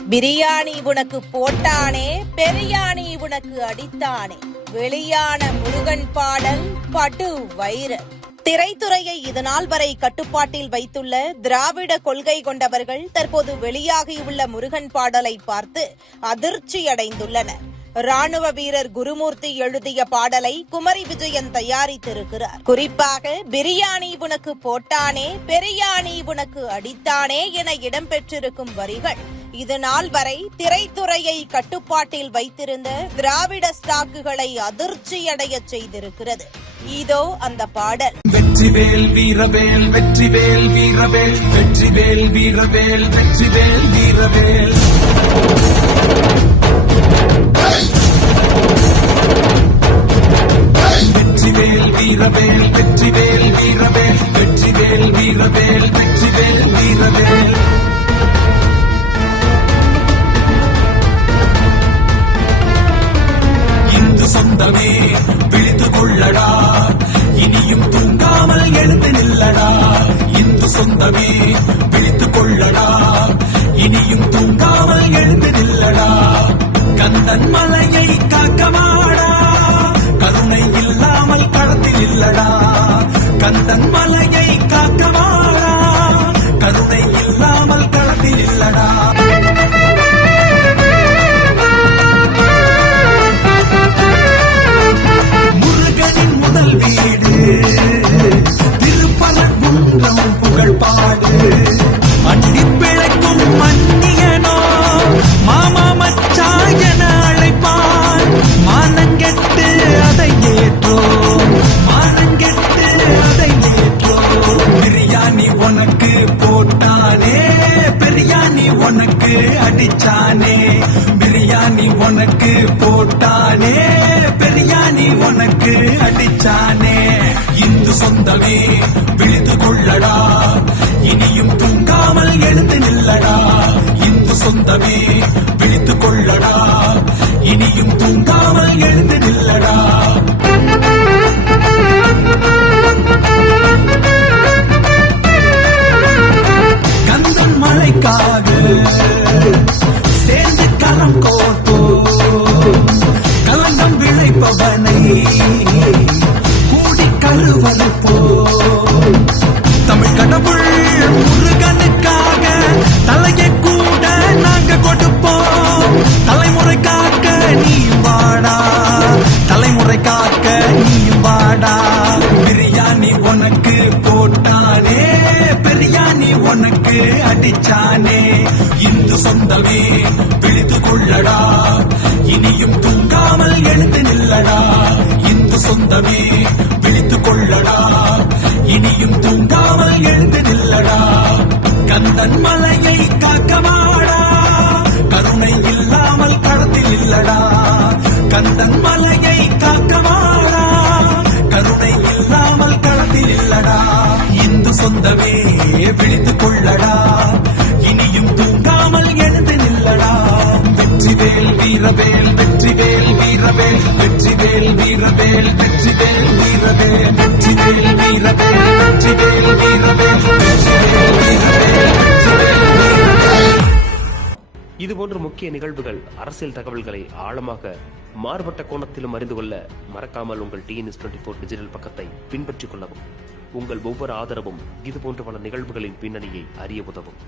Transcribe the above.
பிரியாணி உனக்கு போட்டானே, பெரியாணி உனக்கு அடித்தானே. வெளியான முருகன் பாடல் படு வைரல். திரைத்துறையை இதுநாள் வரை கட்டுப்பாட்டில் வைத்துள்ள திராவிட கொள்கை கொண்டவர்கள் தற்போது வெளியாகியுள்ள முருகன் பாடலை பார்த்து அதிர்ச்சியடைந்துள்ளனர். ராணுவ வீரர் குருமூர்த்தி எழுதிய பாடலை குமரி விஜயன் தயாரித்திருக்கிறார். குறிப்பாக பிரியாணி உனக்கு போட்டானே, பெரியாணி உனக்கு அடித்தானே என இடம்பெற்றிருக்கும் வரிகள் இதுநாள் வரை திரைத்துறையை கட்டுப்பாட்டில் வைத்திருந்த திராவிட ஸ்டாக்குகளை அதிர்ச்சியடைய செய்திருக்கிறது. இதோ அந்த பாடல். வெற்றிவேல் வீரவேல், வெற்றிவேல் வீரவேல், வெற்றிவேல் வீரவேல், வெற்றிவேல் வீரவேல். வெற்றிவேல் வீரவேல், வெற்றிவேல் வீரவேல், வெற்றிவேல் வீரவேல், வெற்றிவேல் வீரவேல். இந்து சொந்தமே விழித்து கொள்ளடா, இனியும் தூங்காமல் எழுந்து நில்லடா. இந்து சொந்தமே விழித்து கொள்ளடா, இனியும் தூங்காமல் எழுந்து நில்லடா. கந்தன் மலையை காக்கவாடா, கருணை இல்லாமல் களத்தில் இல்லடா. கந்தன் மலையை காக்கவாடா, கருணை இல்லாமல் களத்தில் இல்லடா. முருகனின் முதல் வீடு திருப்பரங்குன்றம் புகழ் பாடு. அண்டி பிழைக்கும் மன்னியனோ மாமா மச்சா என அழைப்பான். மானங்கெட்டு அதை ஏற்றோ, மானங்கெட்டு அதை ஏற்றோ. பிரியாணி உனக்கு போட்டானே, பிரியாணி உனக்கு அடிச்சானே. பிரியாணி உனக்கு போட்டானே, பிரியாணி உனக்கு அடிச்சானே. இந்து சொந்தமே விழித்து கொள்ளடா, இனியும் தூங்காமல் எழுந்து நில்லடா. இந்து சொந்தமே விழித்து கொள்ளடா, இனியும் தூங்காமல் எழுந்து நில்லடா. கந்தன் மலைக்காக சேர்ந்து களம் கோர்த்தோ, கலங்கம் விளைப்பவனை கூடி கழுவறுப்போ. தமிழ் கடவுள் முருகனுக்காக தலையை கூட நாங்க கொடுப்போம். தலைமுறை காக்க நீயும் வாடா, தலைமுறை காக்க நீயும் வாடா. பிரியாணி உனக்கு போட்டானே, பிரியாணி உனக்கு அடிச்சானே. இந்து சொந்தமே விழித்து கொள்ளடா, இனியும் தூங்காமல் எழுந்து நில்லடா. இந்து சொந்தமே விழித்து கொள்ளடா, இனியும் தூங்காமல் எழுந்து நில்லடா. கந்தன் மலையை காக்கவாடா, கருணை இல்லாமல் களத்தில் இல்லடா. கந்தன் மலையை காக்கவாடா, கருணை இல்லாமல் களத்தில் இல்லடா. இந்து சொந்தமே விழித்து கொள்ளடா, இனியும் தூங்காமல் எழுந்து நில்லடா. வெற்றிவேல் வீரவேல், வெற்றிவேல் வீரவேல், வெற்றிவேல் வீரவேல், வெற்றிவேல் வீரவேல், வெற்றிவேல் வீரவேல், வெற்றிவேல் வீரவேல், வெற்றிவேல் வீரவேல், வெற்றிவேல் வீரவேல். இதுபோன்ற முக்கிய நிகழ்வுகள், அரசியல் தகவல்களை ஆழமாக மாறுபட்ட கோணத்திலும் அறிந்து கொள்ள மறக்காமல் உங்கள் TNS24 டிஜிட்டல் பக்கத்தை பின்பற்றிக் கொள்ளவும். உங்கள் ஒவ்வொரு ஆதரவும் இதுபோன்ற பல நிகழ்வுகளின் பின்னணியை அறிய உதவும்.